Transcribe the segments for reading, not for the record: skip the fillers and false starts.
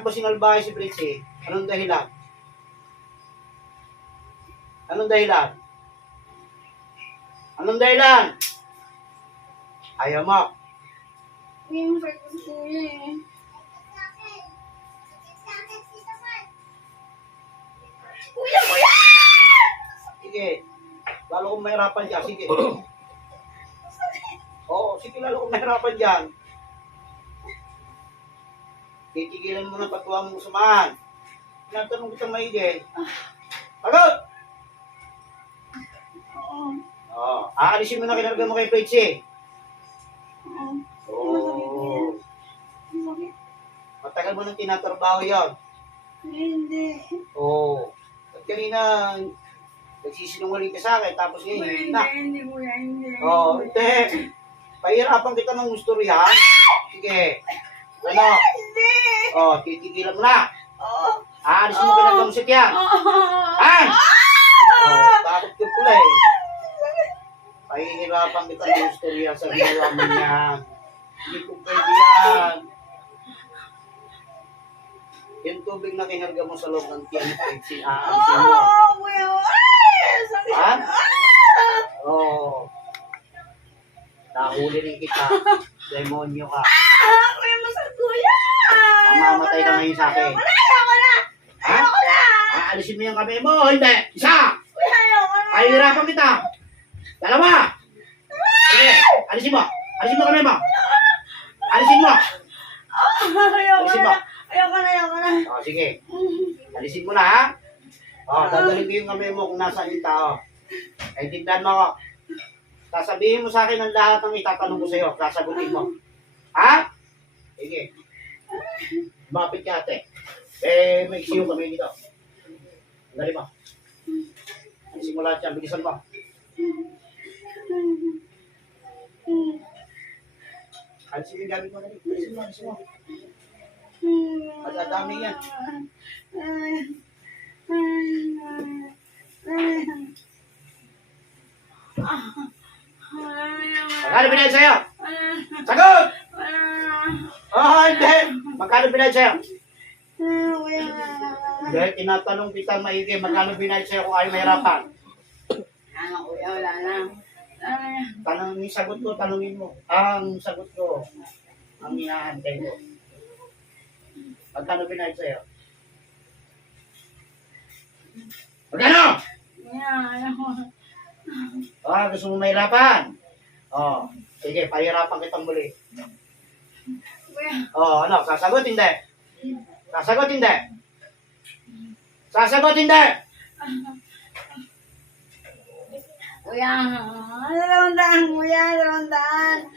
Bakit mo sinalbahe si Britzy? Anong dahilan? Anong dahilan? Anong dahilan? Ayaw mo. Yung sakit sa kuya eh. Kuya, kuya! Sige. Lalo kong mahirapan dyan. Sige. Oo, sige lalo kong mahirapan dyan. Titigilan mo na pagkuha mong samahan. Tinatanong kitang maigi. Sagot! Oo. Oo. Aalisin mo na kinarga mo kay Fritzy. Oo. Oo. Masakit. Matagal mo nang tinatrabaho yon. Hindi. Oo. At kanina, nagsisinungaling ka sa akin, tapos ngayon, Kuya, hindi na. hindi, kuya, hindi. Oo, hindi. Pahirapan kita ng gusturyan. Sige. Ano? Hindi. Oo, titigilan mo na. Oo. Aalisin mo kinagamusit yan. Ha? Oo, takot ka pula eh. Pahihirapan kita ng gusturyan sa ginawa mo yan. Hindi ko pwede yan. Yung tubig na kinarga mo sa loob ng tiyan ni Fritzy, aalisin mo. Kuya. Ay, sakit. Ha? Oo. Nahuli rin kita. Demonyo ka. Kuya, masakit, kuya. Mamamatay ka ngayon sa akin. Ayoko na. Ha? Ayoko na. Aalisin mo yung kamay mo. Hindi. Isa. Kuya, ayoko na. Pahihirapan kita. Dalawa. Sige. Alisin mo. Alisin mo kamay mo. Alisin mo. Ayoko Alisin mo. na. Ayoko na, ayoko na. O, sige. Alisin mo na, ha? O, dadalhin ko yung kamay mo kung nasaan yung tao. Naintindihan mo ako. Sasabihin mo sa akin ang lahat ng itatanong ko sa'yo. Sasagutin mo. Ha? Sige. Mapit ka, ate. May isiyo kami dito. Dali mo. Alisin mo lahat yan. Bilisan mo. Alisin mo yung gamit mo. Dali. Alisin mo, alisin mo. Madadami yan. Magkano binayad sa'yo? Sagot! Oh, hindi. Magkano binayad sa'yo? Hindi, tinatanong kita maigi. Magkano binayad sa'yo kung ayaw mahirapan? Ano, kuya, wala na. Tanongin, sagot ko, tanongin mo. Ang sagot ko, ang inaantay ko. Magkano binayad sa'yo? Magkano? Ah, gusto mo mahirapan? Oh, sige, pahirapan kitang muli. Oh, ano, sasagot hindi? Sasagot hindi? Sasagot hindi? Kuya, 200, kuya, 200.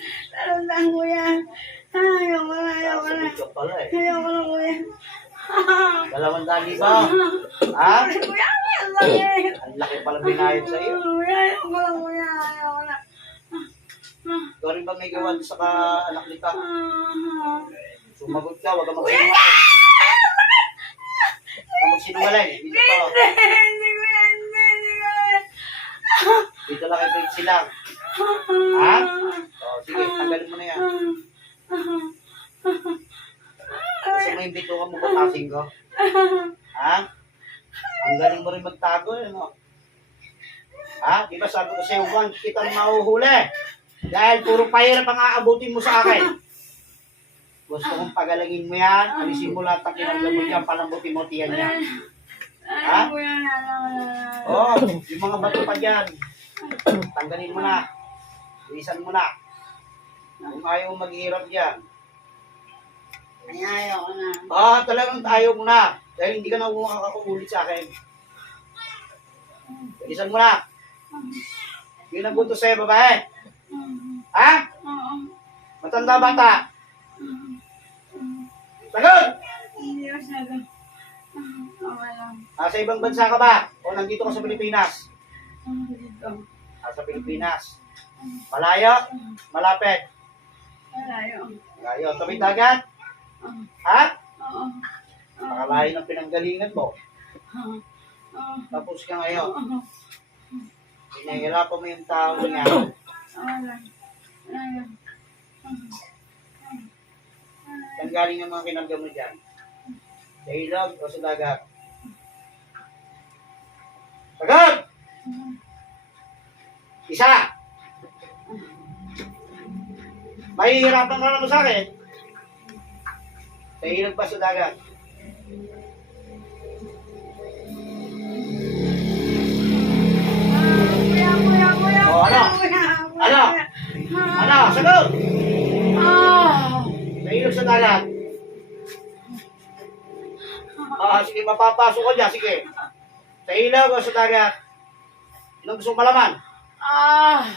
200, kuya. Ayoko na, ayoko na. Sasagot ka pala eh. Ayoko na, kuya. 200,000 ha? Kuya, ang sakit. Ang laki pala binayad sa'yo. Kuya, ayoko na, kuya. Ayoko na. Ikaw rin ba may gawa sa anak nito? Sumagot ka, wag ka magsinungaling. Wag ka magsinungaling. Dito pa. Hindi, kuya, hindi, kuya. Dito lang kay Fritzy lang. Ha? O, sige, tanggalin mo na yan. Gusto mo yung bitukan mo batasin ko? Ha? Ang galing mo rin magtago, ano? Ha? Di ba sabi ko sa'yo, huwag kitang mahuhuli. Dahil puro pahirap ang aabutin mo sa akin. Gusto kong pagalagin mo yan, alisin mo lahat ng kinaglamot yan, palambutin mo tiyan yan. Ha? Kuya, Oo, yung mga bato pa dyan. Tanggalin mo na. Bilisan mo na. Kung ayaw mo maghihirap dyan. ayoko na. Talagang ayaw mo na. Dahil hindi ka na makakakulit sa akin. Bilisan mo na. Yun ang gusto sa'yo, babae. Ha? Matanda bata? Sagot! Hindi masyado. Okay lang. Nasa ibang bansa ka ba? O nandito ka sa Pilipinas? Dito. Nasa Pilipinas. Malayo? Malapit? Malayo. Malayo. Tawid dagat? Ha? Oo. Nakalayo ng pinanggalingan mo. Oo. Tapos ka ngayon. Oo. Pinahirapan mo yung tao niya. Wala. Wala. Saan galing ang mga kinarga mo dyan? Sa ilog o sa dagat? Sagot! Isa! Mahihirapan ka naman sa akin. Sa ilog ba sa dagat? Kuya. Oh, ano? Kuya. Ano? Ano? Sagot! Ah. Sa ilog sa dagat? Sige, mapapasok ko dyan. Sige. Sa ilog o sa dagat? Anong gusto mong malaman? Ah.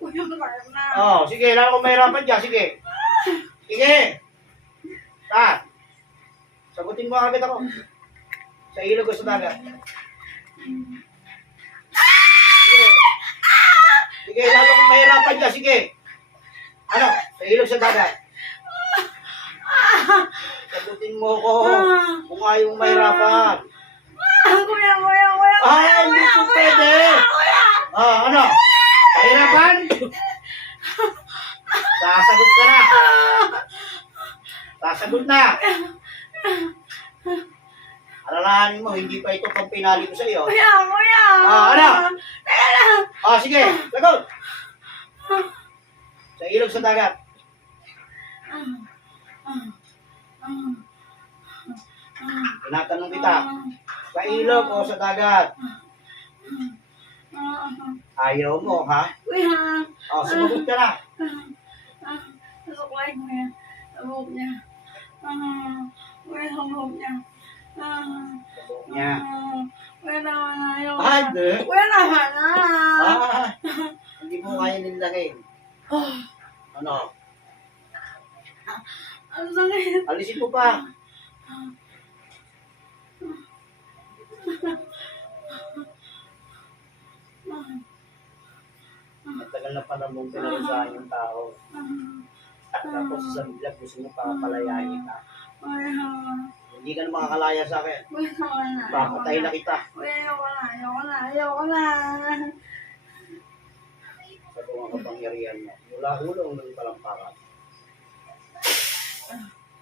Kuya, karna. Sige. Lalo kung mahirapan dyan. Sige. Sige. Sagutin mo agad ako. Sa ilog o sa dagat? Sige. Sige, lalo kung mahirapan dyan. Sige. Ano? Sa ilog sa dagat? Sagutin mo ko. Kung ayaw mong mahirapan. Kuya. Hindi ko pwede. Ano? Mahirapan? Sasagot ka na. Sasagot na. Alalahanin mo, hindi pa ito pang pinali ko sa iyo. Kuya. Ano? Teka lang. Sige, sagot. Sa ilog sa dagat. Tinatanong kita. Sa ilog o sa dagat? Ayaw mo, ha? Kuya. Sumagot ka na. Nasuklay ko yan. Sa buhok niya. Kuya, sa buhok niya. Niya. Kuya naman na yun. Hindi. Kuya naman na. Hindi mo kaya nilagay. Ano? Ang sakit. Alisin mo pa. Matagal na pala mong pinarusahan yung tao. Tapos sa bigla gusto mo papalayain ka. Kuya. Hindi ka na makakalaya sa akin. Kuya naman na. Papatay na kita. Kuya, ayoko na. Sa mga kapangyarihan mo. Mula ulo ng palampakan.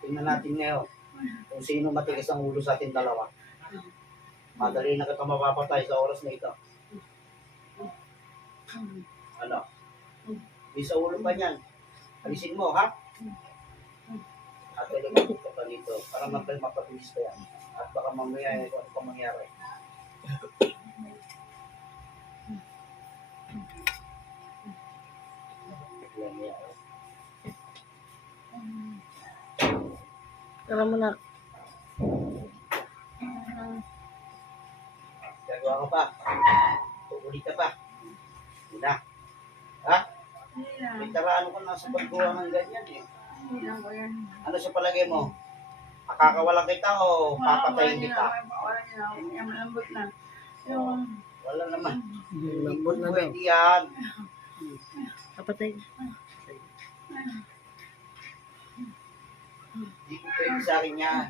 Tingnan natin ngayon kung sino matigas ang ulo sa ating dalawa. Madali na kita mapapatay sa oras na ito. Ano? Di sa ulo pa niyan. Alisin mo, ha? At lumabot ka pa dito para mapabilis ka yan. At baka mamaya ano pa mangyari. Tara mo na. Gagawa ka pa. Tukulit ka pa. Hindi na. Ha? Hindi na. May tarano ka na sa paggawa ng ganyan eh. Hindi na, kuya. Ano sa palagay mo? Makakawalan kita o papatayin kita? Wala niya. Kuya, malambot na. Ayoko. Wala naman. Lambot na daw. Pwede yan. Kapatay. Hindi ko pwede sa akin yan.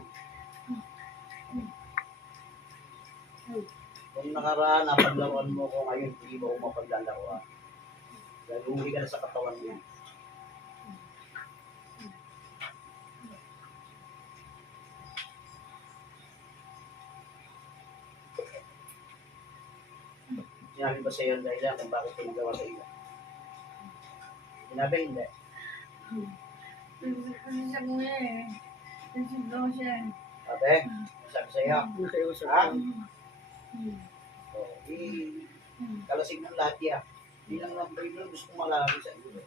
Kung nakaraan, napaglaruan mo ko ngayon, hindi mo ko mapaglalaruan. Dahil umuwi ka na sa katawan mo. Sinabi ba sa iyo ang dahilan kung bakit pinagawa sa iyo? Sinabi, hindi. Kasi siya kuya eh. Kasi daw siya eh. Sabi, sabi sa iyo. Nakiusap Ha? ko. Kalasig ng lahat yan. Hindi lang ng Bible gusto kong malaman sa iyo.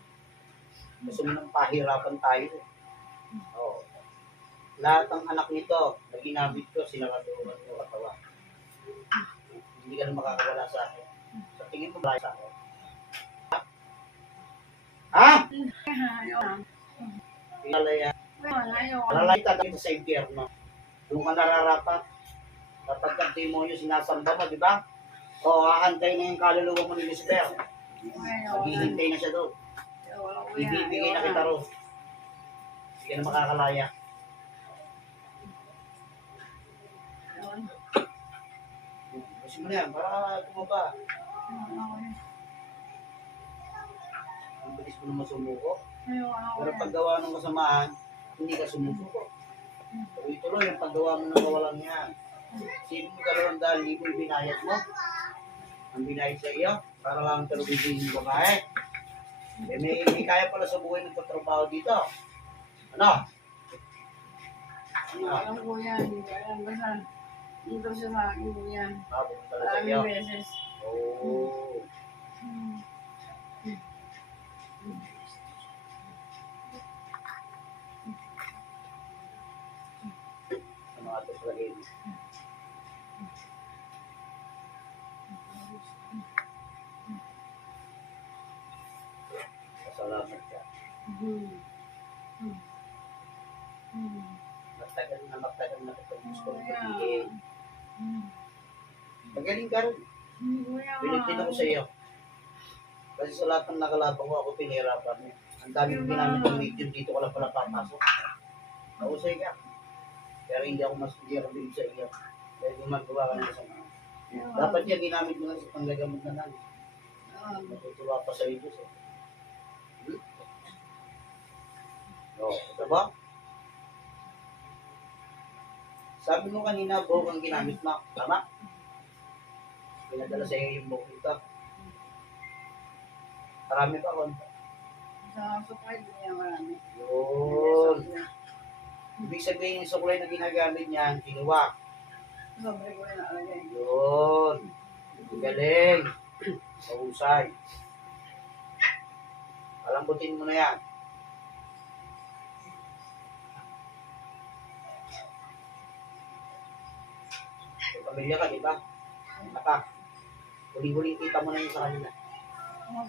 Gusto mo ng pahirapan tayo. Lahat ng anak nito na ginamit ko, sinakatuhan ko katawa. Hindi ka na makakawala sa akin. Sa tingin mo, malayo sa akin. Ha? Ayoko na. Pinalaya. Ayoko na. Malalay ka dito sa impyerno. Doon ka nararapat. Kapag ang demonyo sinasamba mo, di ba? Aantay na yung kaluluwa mo ni Lucifer. Maghihintay na siya doon. Ibibigay na kita ro. Hindi ka na makakalaya. Gusto mo na yan, para tumaba. Ang bilis mo naman sumuko. Pero paggawa ng kasamaan, hindi ka sumusuko. Tuloy-tuloy ang paggawa mo ng kawalang yan. Sino mo 200,000 yung binayad mo? Ang binayad sa iyo? Para lang talubigin yung babae. Eh, may kaya pala sa buhay ng patrabaho dito. Ano? Hindi ko alam kuya, hindi ko alam. Basta dito siya sa akin kuya. Pupunta na sa iyo. Maraming beses. Oo. Ano nga ito palagay mo? Pasalamat ka. Matagal na ito gusto kong pagiging. Magaling ka rin. Kuya. Pilitin ako sa iyo. Kasi sa lahat ng nakalaban ko, ako pinahirapan mo. Ang dami kong ginamit ng medium dito ko lang pala papasok. Nausay ka. Pero hindi ako bilib sa iyo. Dahil gumagawa ka ng masama. Dapat yan ginamit mo na sa panggagamot na lang. Matutuwa pa sa iyo. Ito ba? Sabi mo kanina, buhok ang ginamit mo. Tama? Pinadala sa iyo yung buhok dito. Marami pa konti. Sa supply niya marami. Yun. Ibig sabihin yung suklay na ginagamit niya, kinuha. Sobre ko na alagay. Yun. Galing. Mahusay. Palambutin mo na yan. May pamilya ka, di ba? Anak. Huling-huling kita mo na yun sa kanila.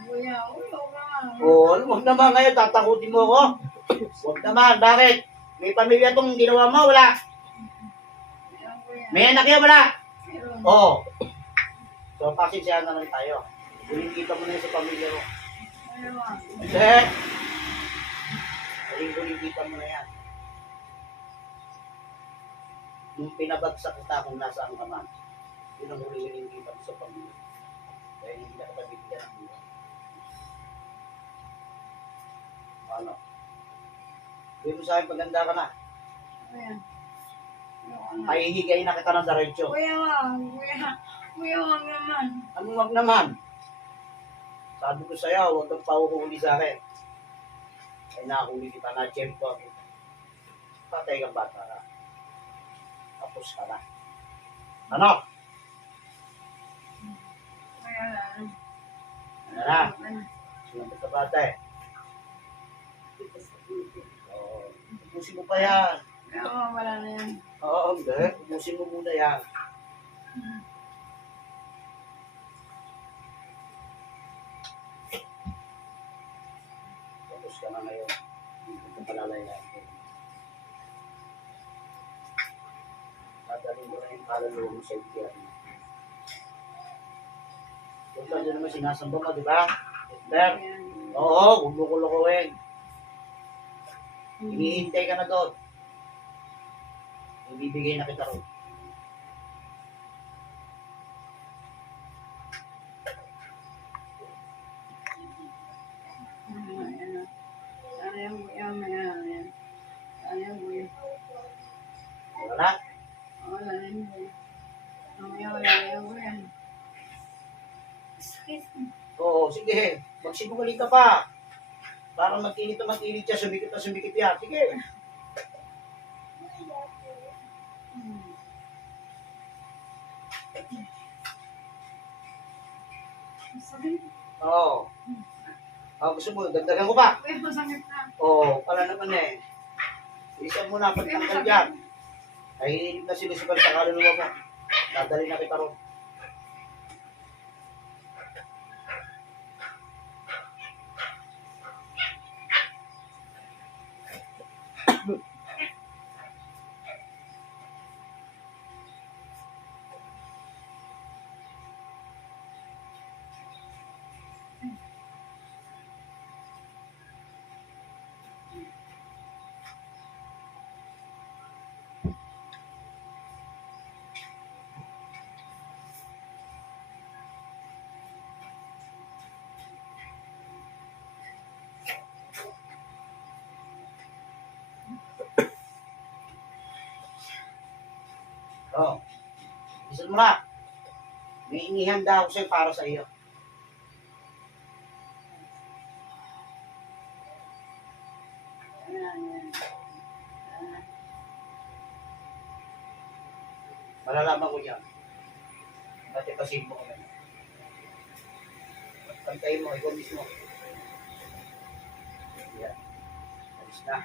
Kuya, ulo ka. Oo, huwag naman ngayon, tatakutin mo ako. Huwag naman, bakit? May pamilya tong ginawa mo, wala? Meron kuya. May anak yun, wala? Meron. Oo. So, pasensyahan na lang tayo. Huling kita mo na yun sa pamilya mo. Meron. Hindi. Huling-huling kita mo na yan. Nung pinabagsak kita kung nasaan ka man, yun ang huling-huling kita mo sa pamilya. Kaya hindi na kita bigyan ng buhay. Ano? Sabi mo sa akin, paganda ka na. Kuya. Pahihigay na kita ng diretso. Kuya, wag. Kuya, wag naman. Anong wag naman? Sabi ko sa'yo, huwag kang pahuhuli sa akin. Ay nahuli kita na, tiyempo ako. Patay kang bata ka. Tapos ka na. Ano? Kuya, Ano na? Sinabi ka bata eh. Oo. Ubusin mo pa yan. Kuya, wala na yan. Oo, hindi. Ubusin mo muna yan. Tapos ka na ngayon. Hindi ka palalayan. Dadalhin ko na yung kaluluwa mo sa impyerno. Yung pa naman sinasamba mo, di ba? Esther? Oo, huwag mo kulukuhin. Hinihintay ka na doon. Ibibigay na kita ron. Sana yung kuya, may ano yan. Sana yung kuya. Wala? Wala na yung kuya. Mamaya wala na yung kuya. Sakit. Oo, sige. Magsinungaling ka pa. Para magtinit na magtinit siya, sumikit na sumikit yan. Sige. Sakit. Oo. Gusto mo, dagdagan ko pa. Kuya, masakit na. Oo, pala naman eh. Isa mo na pagtanggal dyan. Nahihinig na sinusugal sa kaluluwa mo. Dadali na kita ron. Buksan mo na. May inihanda ako sa'yo para sa iyo. Malalaman ko niya. Dati pasin mo kami. Pantayin mo, ikaw mismo. Yan. Alis na.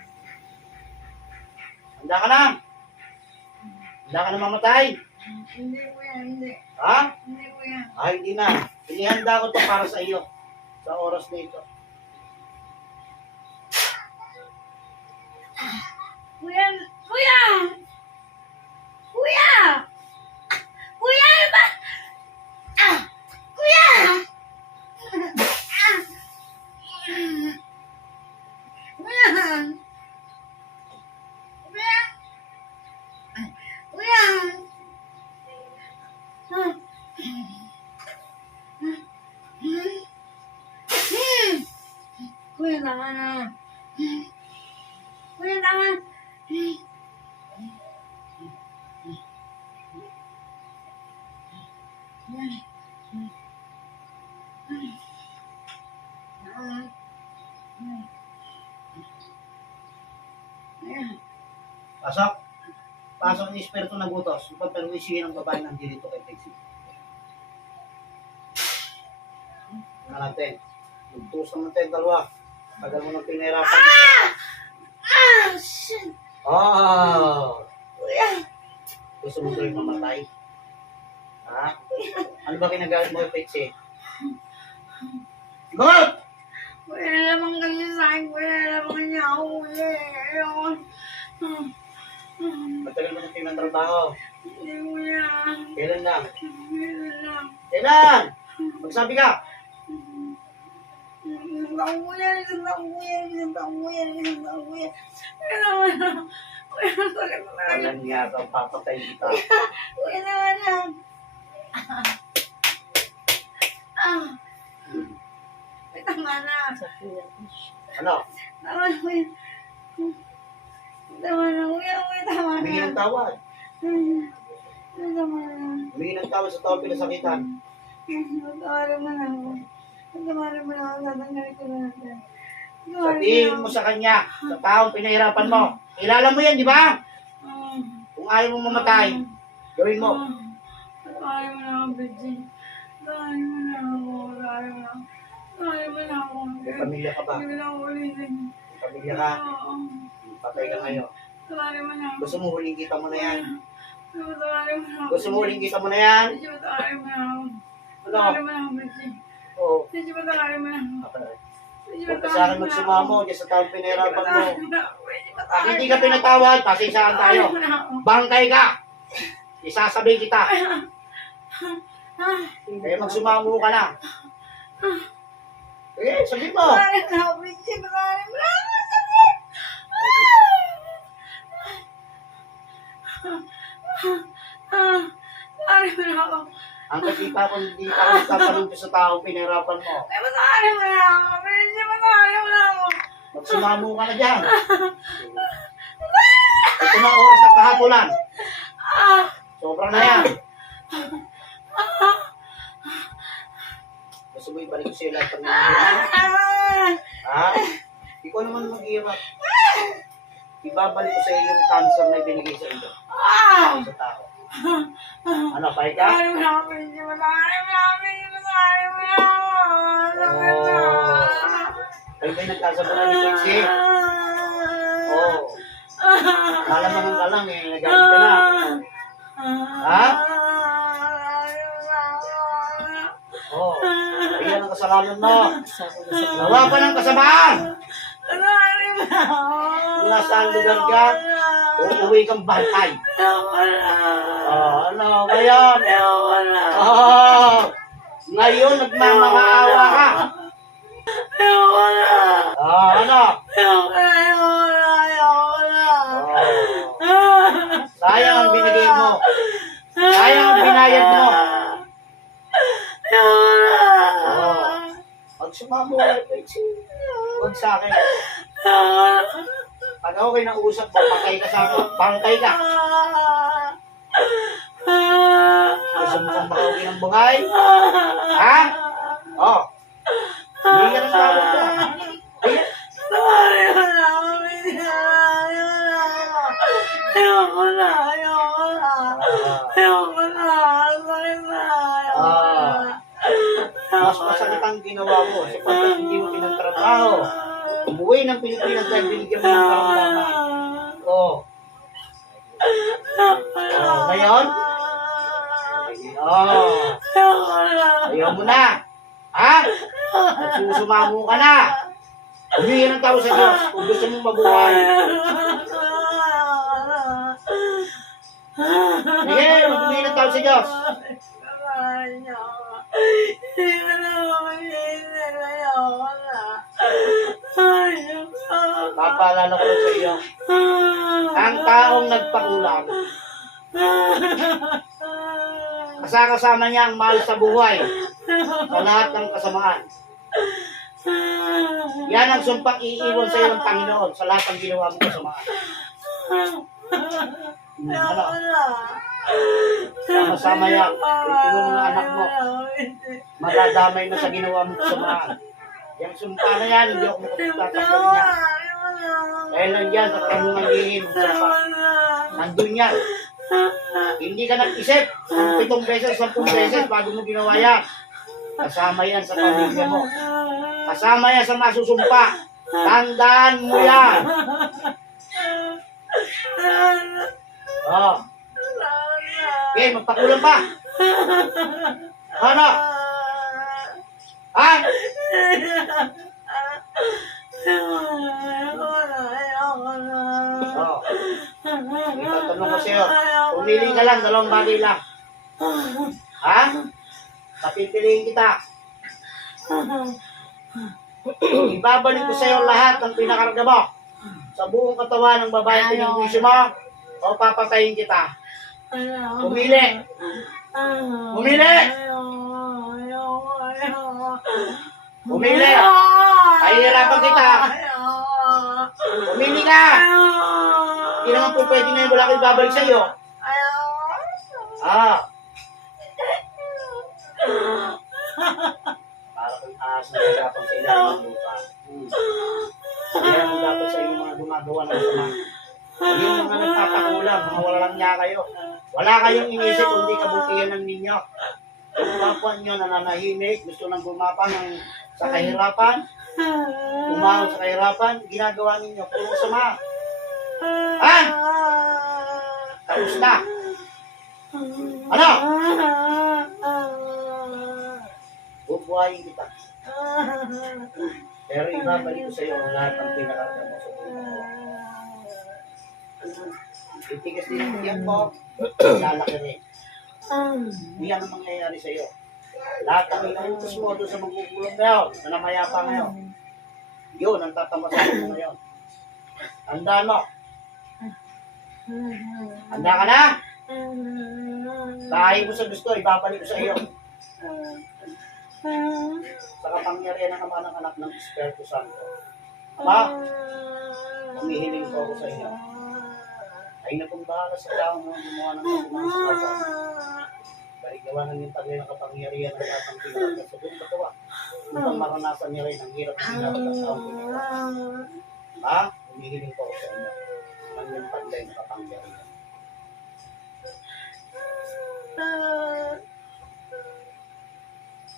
Handa ka na! Handa ka na mamatay? Hindi kuya, hindi. Ha? Hindi kuya. Ay, hindi na. Inihanda ko to para sa iyo. Sa oras na ito. Kuya! Kuya! Kuya! Kuya, ano ba? Kuya! Kuya! Kuya! Kuya! Kuya, tama na. Kuya, tama. Pasok. Pasok ni Espiritu ng Gutos. Ipagperwisihin ang babae ng dirito kay Pexi. Ano natin? Magtusang natin, dalawa. Tagal mo ng pinahirapan. Shit! Oh! Kuya! Gusto mo tuloy mamatay? Ha? Ano ba kinagalit mo kay Pexi? Good! Kuya, lamang kasi sa akin. Kuya, lamang niya ako. Kuya, ayoko. Matagal mo ng pinagtrabaho. Hindi, kuya. Kailan lang? Hindi lang. Kailan? Magsabi ka. Isang taong kuya, isang taong kuya, isang taong kuya, isang taong kuya. Kuya naman na. Kuya, sakit na tayo. Alam niya, papatay kita. Kuya naman na. May tama na. Ano? Tama na, kuya. Tama na, kuya. Kuya, tama na. Humingi ng tawad. Tama na. Humingi ng tawad sa tao pinasakitan. Patawarin mo na ako. Patawarin mo na ako. Tatanggalin ko na natin. Sabihin mo sa kanya, sa taong pinahirapan mo. Kilala mo yan, di ba? Kung ayaw mo mamatay, gawin mo. Patawarin mo na ako, Bridget. Patawarin mo na ako. Patawarin mo na ako. Patawarin mo na ako. May pamilya ka ba? Hindi mo na ako ulitin. May pamilya ka. Oo. Patay ka ngayon. Patawarin mo na ako. Gusto mo huling kita mo na yan? Patawarin mo na ako. Gusto mo huling kita mo na yan? Bridget, patawarin mo na ako. Ano? Patawarin mo na ako, Bridget. Oo. Bridget, patawarin mo na ako. Huwag ka sa akin magsumamo dyan sa taong pinahirapan mo. Pag hindi ka pinatawad, pasensyahan tayo. Bangkay ka! Isasabi kita. Kaya magsumamo ka na. Eh, sabihin mo. Patawarin mo na ako, Bridget. Patawarin mo na ako. Sakit! Patawarin mo na ako. Ang kakita ko, hindi ka nagtatanong sa taong pinahirapan mo. Ay, patawarin mo na ako. Bridget, patawarin mo na ako. Magsumamo ka na dyan. Ito na ang oras ng kahapulan. Sobra na yan. Gusto mo ibalik ko sa'yo lahat ng mga ha? Ikaw naman mag-iirap. Ibabalik ko sa'yo yung cancer na ibinigay sa iyo. Sa tao. Ano, pahit ka? Patawarin mo na ako, Bridget. Patawarin mo na ako, Bridget. Patawarin mo na ako. Sakit na. Kayo ba'y nagkasabunan ni Pexi? Oo. Malamangan ka lang eh. Nagalit ka na. Ha? Oo. Ayan ang kasalanan mo. Nawa pa ng kasamaan. Patawarin mo na ako. Kung nasaan lugar ka, uuwi kang bantay. Ayoko na. Ano, ngayon? Ayoko na. Ngayon, nagmamakaawa ka. Ayoko na. Ano? Ayoko na. Ayoko na. Ayoko na. Sayang ang binigay mo. Sayang ang binayad mo. Ayoko na. Magsumamo ka, Pexi. Huwag sa akin. Ayoko na. Pag ako kayo nausap mo, patay ka sa akin. Bangkay ka. Gusto mo pang makauwi ng buhay? Ha? Oh. Hindi ka ng tawag ko. Ayoko na. Ayoko na. Ayoko na. Sakit na. Ayoko na. Mas masakit ang ginawa mo sapagkat hindi mo pinagtrabaho. Umuwi ng Pilipinas dahil binigyan mo ng karamdaman. Oh. Oh, ngayon? Oh. Ayaw mo na. Ha? Nagsusumamo ka na. Humingi ng tao sa Diyos kung gusto mong mabuhay. Sige, humingi ng tao sa Diyos. Papaalala ko lang sa iyo. Ang taong nagpakulang, kasama niya ang mahal sa buhay sa lahat ng kasamaan. Yan ang sumpang iiwan sa iyo ng Panginoon sa lahat ng ginawa mong kasamaan. Ano? Sama-sama yan. Kung yung mga anak mo, madadamay na sa ginawa mong kasamaan. Yung sumpa na yan, hindi ako makapagtatanggal niya. Dahil nandiyan sa kamungang lihim, nandun yan. Hindi ka nag-isip ng 7 beses, 10 beses bago mo ginawa yan. Kasama yan sa pamilya mo. Kasama yan sa masusumpa. Tandaan mo yan. Oh. Okay, magpakulang pa. Ano? Ha? Oh. Itatanong ko sa'yo. Pumili ka lang, 2 bagay lang. Ha? Papipiliin kita. Ibabalik ko sa'yo lahat ng pinakarga mo sa buong katawan ng babae pinagwisyo mo o papatayin kita. Pumili. Pumili. Pumili. Pahihirapan kita. Pumili ka. Hindi naman po pwede na yun, wala ko ibabalik sa'yo. Ah. Para kung ahas na nagapang sa ilalim ng lupa. Kaya mo dapat sa inyo mga gumagawa ng sama. Yung mga nagpapakulang, mga walang niya kayo. Wala kayong inisip kundi kabutihan ng ninyo. Yung kapwa nyo nananahimik, gusto nang gumapang sa kahirapan, umahon sa kahirapan, ginagawa ninyo, puro sama. Ha? Tapos na. Ano? Bubuhayin kita. Pero ibabalik ko sa iyo ang lahat ng pinakarga mo sa buhay mo. Itigas din ang tiyan mo, lalaki rin. Iyan ang mangyayari sa iyo. Lahat ng inuutos mo doon sa magugulong ngayon, na namayapa ngayon, yun ang tatamasan mo ngayon. Tandaan mo. Handa ka na? Dahil mo sa gusto, ibabalik ko sa iyo. Sa kapangyarihan ng Ama ng Anak ng Espiritu Santo. Ama, humihiling ko ako sa iyo. Ay na pong bahala sa tao mo gumawa ng katumang sa kapwa. Dahil gawa ng yung taglay ng kapangyarihan ng lahat ng pinagkat sa buong katawa. Upang maranasan niya rin ang hirap ng hinabat ng taong pinagkat. Ha? Humihiling ko ako sa iyo. Ang yung taglay ng kapangyarihan.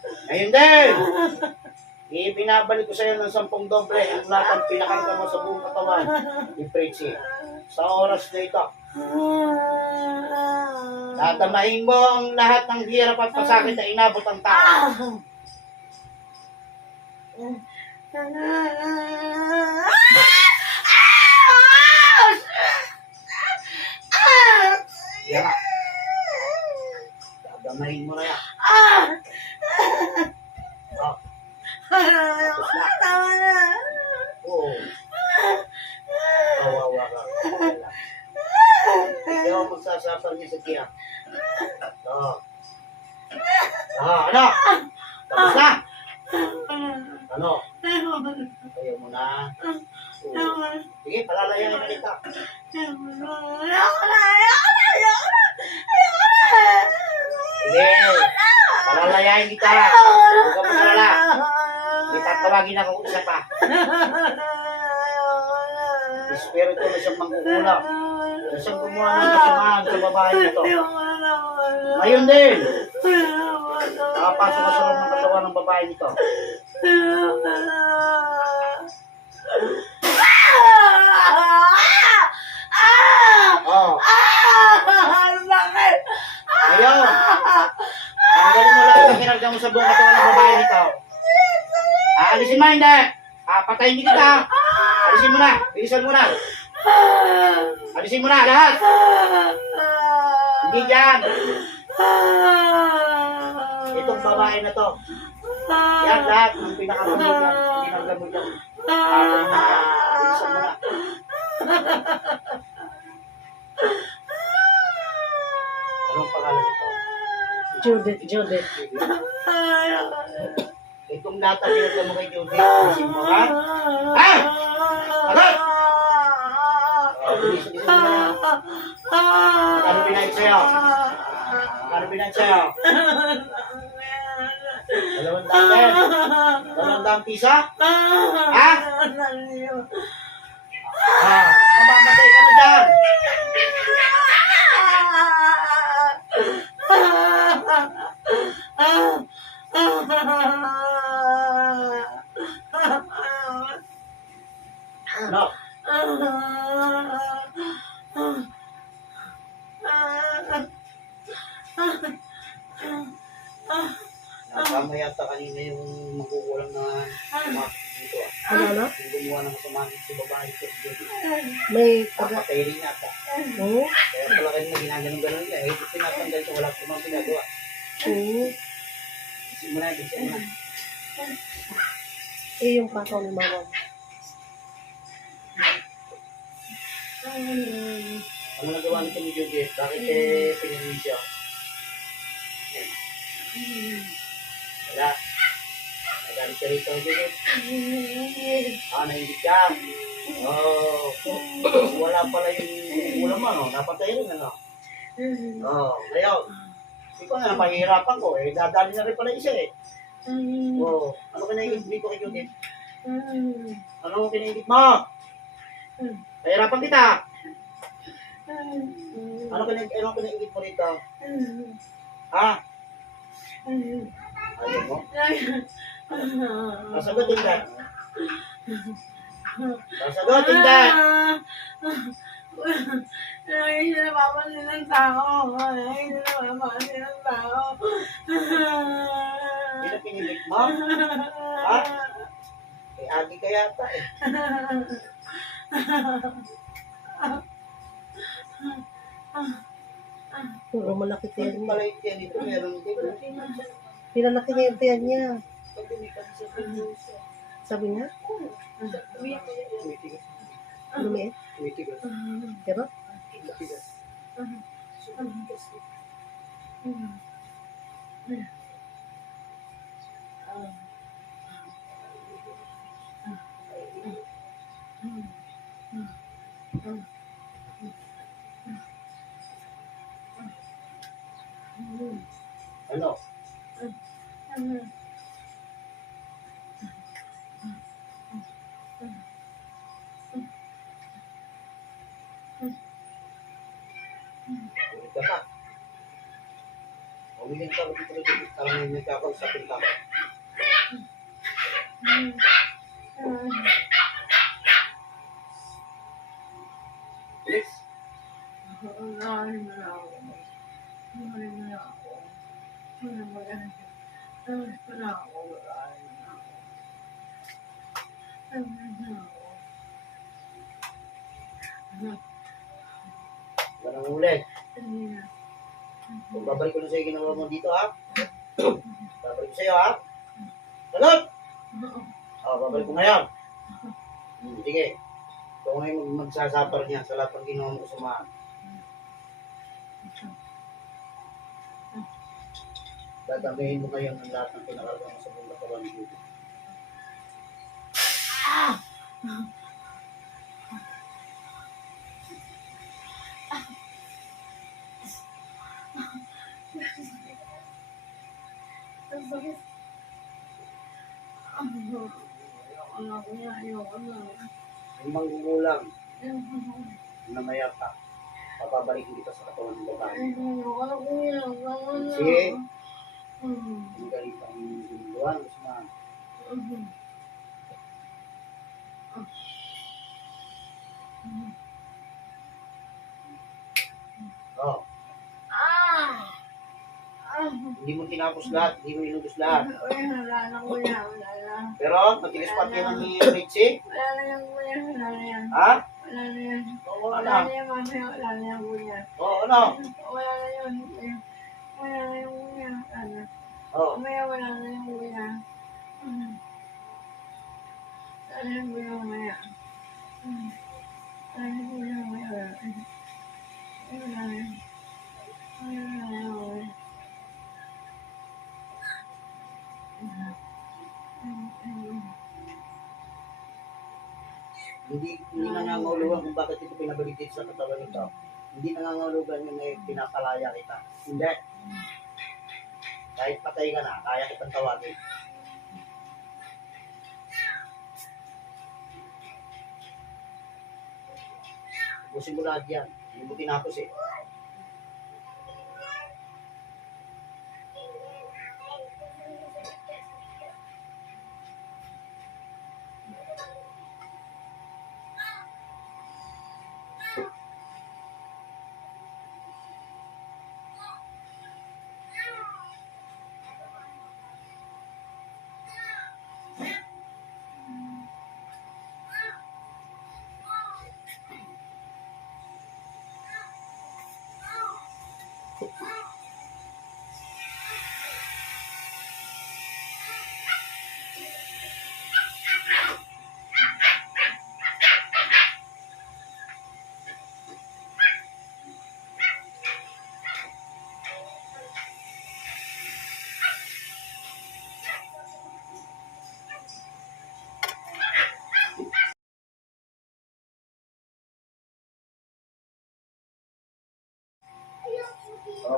Ngayon din, ibinabalik ko sa iyo ng 10 doble ang lahat ng pinakarga mo sa buong katawan ni Fritzy. Sa oras na ito, tatamahin mo ang lahat ng hirap at pasakit na inabot ang tao. Yan. Tatamahin mo na yan. Oh. Tapos na. Oo. Kawawa ka. Hindi ako magsasapal niya sa tiyak. Oo. Ano? Tapos na? Ano? Ayaw mo na. Oo. Sige, palalayain na kita. Ayoko na. Sige. Palalayain kita. Huwag ka magalala. May tatawagin ako isa pa. Espiritu na siyang mangkukulam. Na siyang gumawa ng kasamaan sa babae nito. Ngayon din. Nakapasok ka sa loob ng katawan ng babae nito. Oh. Bakit? Ngayon. Tanggalin mo lahat ang kinarga mo sa buong katawan ng babae nito. Aalisin mo, hindi. Patayin din kita. Alisin mo na. Bilisan mo na. Alisin mo na lahat. Hindi dyan. Itong babae na to. Yan lahat ng pinakagamit yan. Pinagamit yan. Bilisan mo na. Anong pangalan ito? Judith, Judith. Itong lahat ang pinagdala mo kay Judith. Alisin mo ha? Ha? Agad! Bilisan mo na. Ano pinahit sa'yo? Ano pinahit sa'yo? 200 pisa? Ha? Mamamatay ka na dyan. Ano? Nakama yata kanina yung magkukulang na sumak dito Ano, ano? Yung gumawa ng masama dito sa babae ko. May taga... Papatay rin yata. Oo. Kaya pala kayo na ginaganon-ganon ka. Ito pinatanggal ko, wala ko mang pinagawa. Oo. Simula, simula. Eh, yung pakaw ni mama. Ano nagawa nito ni Judith? Bakit pinili siya? Wala. Nagalit ka rito, Judith. Nainggit ka. Wala pala yung ulam mo, no? Napatay rin, ano? Ngayon. Ikaw na napahihirapan ko, dadali na rin pala isa, ano kinaingit dito kay Judith? Ano kinaingit mo? Pahirapan kita. Ano kinaingit mo rito? Ha? Ayaw mo? Nasagutin ka. Nasagutin ka. Ay, hindi na mapapansin ng tao. Ay, hindi na mapapansin ng tao. Hindi na pinilit mo? Ha? Agi ka yata Puro malaki tiyan Ano niya. pala yung tiyan dito? Meron dito. Pinalaki niya yung tiyan niya. Sabi niya? Tumitigas. Lumiit. Tumitigas. Pero? Tumitigas. Ano? Ulit ka pa. Umilin ka dito na dito. Talagang nagkakausapin ka. Please. Walang ulit. Kung babalik ko na sa'yo ginawa mo dito, ha? Babalik ko sa'yo, ha? Sagot! Babalik ko ngayon. Sige. Ito ngayon magsasapar niya sa lahat ng ginawa mo sa Dadamihin mo ngayon ang lahat ng pinakarga mo sa buong katawan ng Judith. Yung manggugulang, namaya ka, papabalikin kita sa katawan ng babae. Sige. Ang galit ang ginagawa, Usman. Oh, hindi mo tinapos lahat, hindi mo inubos lahat. Pero, matigas pa kayo ng Richie? Ha? Oo, ano? Oo, ano? Oo. Hindi nangangahulugan kung bakit ito pinabaligtad sa katawan nito. Hindi nangangahulugan yung pinakalaya kita. Hindi. Kahit patay ka na, kaya kitang tawagin. Ubusin mo lahat yan. Hindi mo tinapos eh.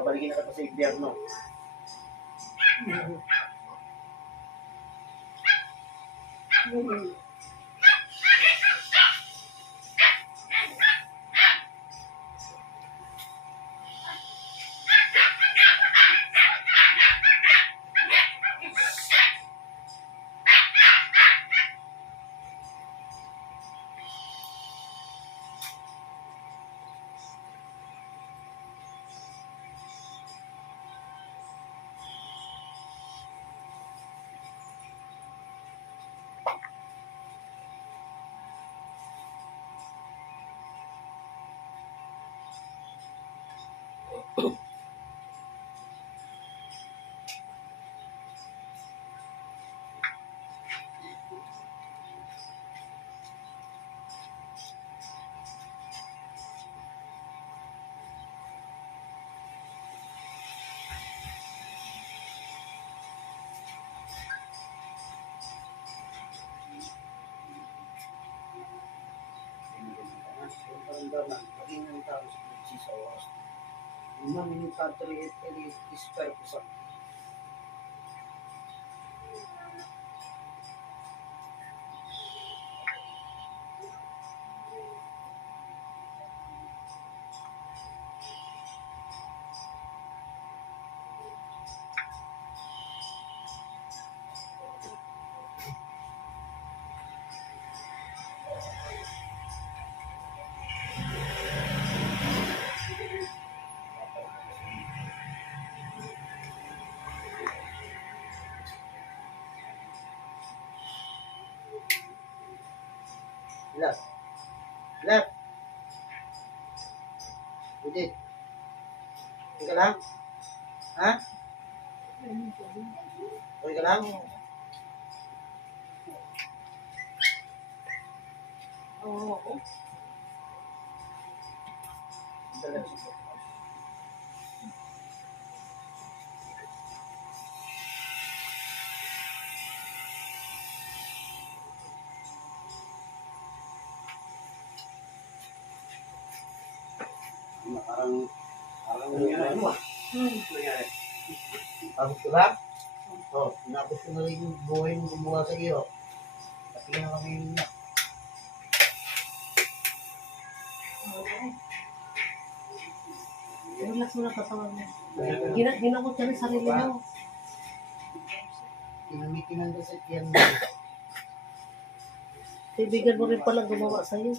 Balikin na kita sa impyerno. Karamdaman, maging ng tao sa pagsisawas. Naman yung country is purpose. Left. Left. Udit. Ika lang? Ha? Ika lang? Oo. Parang nangyari mo ah. Nangyari. Tapos ko ba? Oo. Tinapos ko na rin yung buhay mo gumawa sa iyo. Kasi nga kami yun niya. Relax mo na katawan mo. Ginakot ka rin sarili mo. Tinamikinan ko sa tiyan mo. Kaibigan mo rin pala gumawa sa'yo.